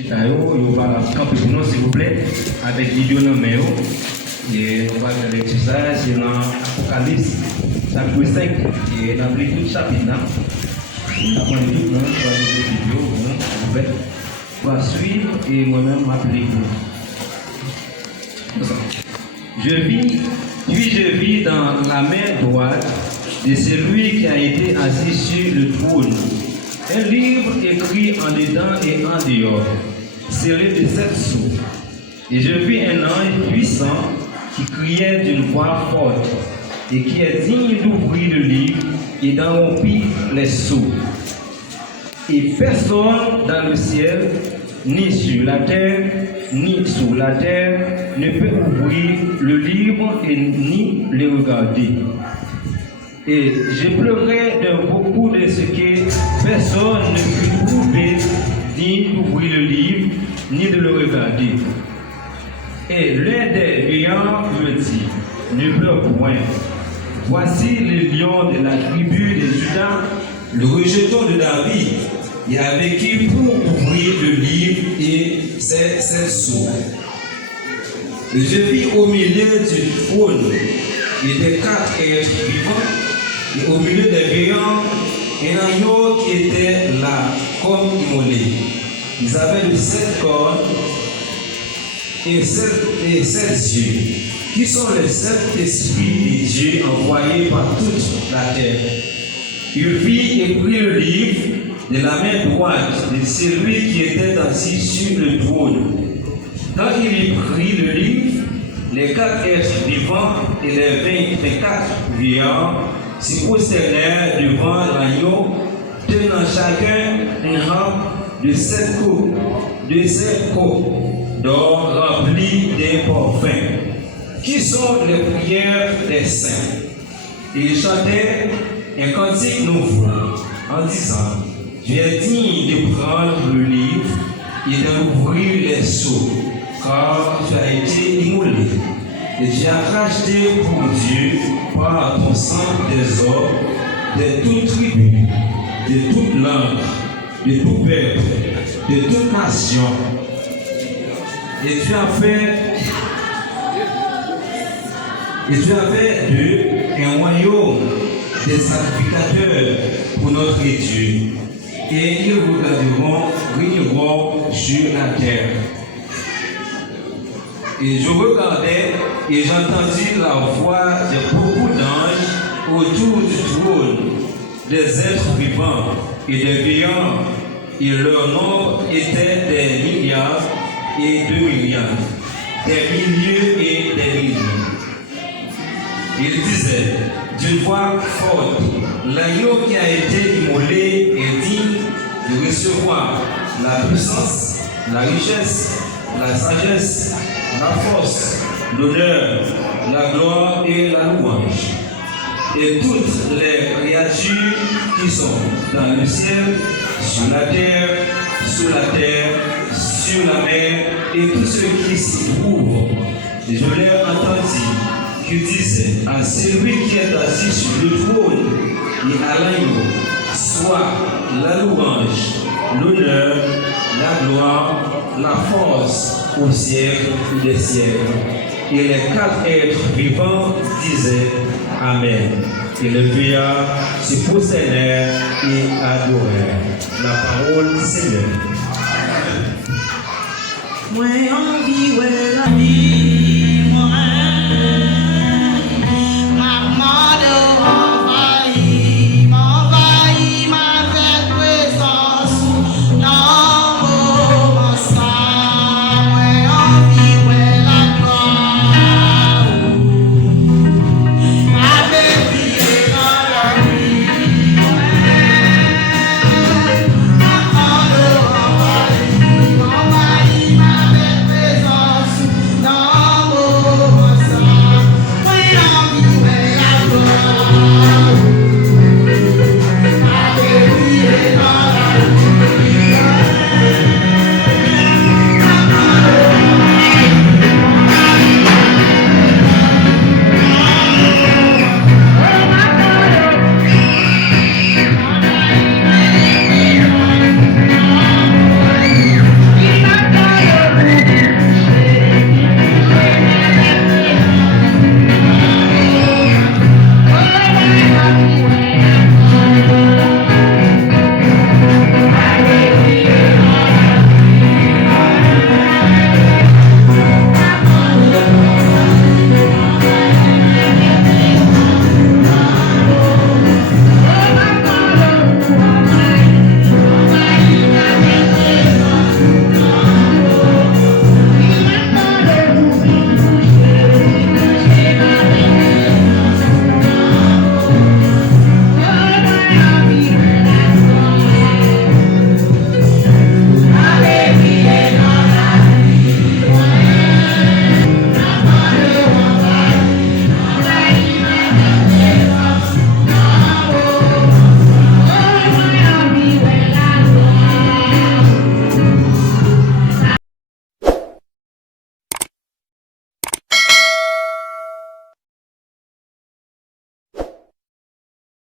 On va camper pour nous, s'il vous plaît, avec l'idée de Méo. Et on va faire ça, c'est dans l'Apocalypse, chapitre 5. Et on a pris tout le chapitre là. On a pris tout le vidéo. On va suivre et moi-même m'appeler. Je vis dans la main droite de celui qui a été assis sur le trône un livre écrit en dedans et en dehors, scellé de 7 sceaux. Et je vis un ange puissant qui criait d'une voix forte et qui est digne d'ouvrir le livre et d'en remplir les sceaux. Et personne dans le ciel, ni sur la terre, ni sous la terre, ne peut ouvrir le livre et ni le regarder. Et je pleurais de beaucoup de ce que personne ne put trouver, ni d'ouvrir le livre, ni de le regarder. Et l'un des veillants me dit, ne pleure point. Voici le lion de la tribu de Juda, le rejeton de David, et avec qui pour ouvrir le livre et ses sceaux. Et je vis au milieu du trône et des 4 êtres vivants, et au milieu des veillants, un agneau qui était là, comme immolé. Ils avaient de 7 cornes et 7 yeux, qui sont les 7 esprits de Dieu envoyés par toute la terre. Il vit et prit le livre de la main droite de celui qui était assis sur le trône. Quand il y prit le livre, les 4 êtres vivants et les 24 veillants se prosternèrent devant l'agneau, tenant chacun une rampe de 7 coupes d'or remplies d'un parfum, qui sont les prières des saints. Et ils chantaient un cantique nouveau en disant, tu es digne de prendre le livre et d'ouvrir les sceaux, car tu as été immolé. Et tu as racheté pour Dieu par ton sang des hommes de toute tribu, de toute langue, de tout peuple, de toute nation. Et tu as fait d'eux un royaume des sacrificateurs pour notre Dieu. Et ils régneront sur la terre. Et je regardais et j'entendis la voix de beaucoup d'anges autour du trône, des êtres vivants et des veillants, et leur nombre était des milliards et de milliards, des milliers et des milliers. Il disait d'une voix forte, l'agneau qui a été immolé est digne de recevoir la puissance, la richesse, la sagesse, la force, l'honneur, la gloire et la louange. Et toutes les créatures qui sont dans le ciel, sur la terre, sous la terre, sur la mer, et tous ceux qui s'y trouvent. Et je l'ai entendu qui disait à celui qui est assis sur le trône et à l'agneau, soit la louange, l'honneur, la gloire, la force au siècle des siècles. Et les 4 êtres vivants disaient Amen. Et les veillards se prosternèrent et adorèrent. La parole du Seigneur. Moi, envie, ouais, la vie.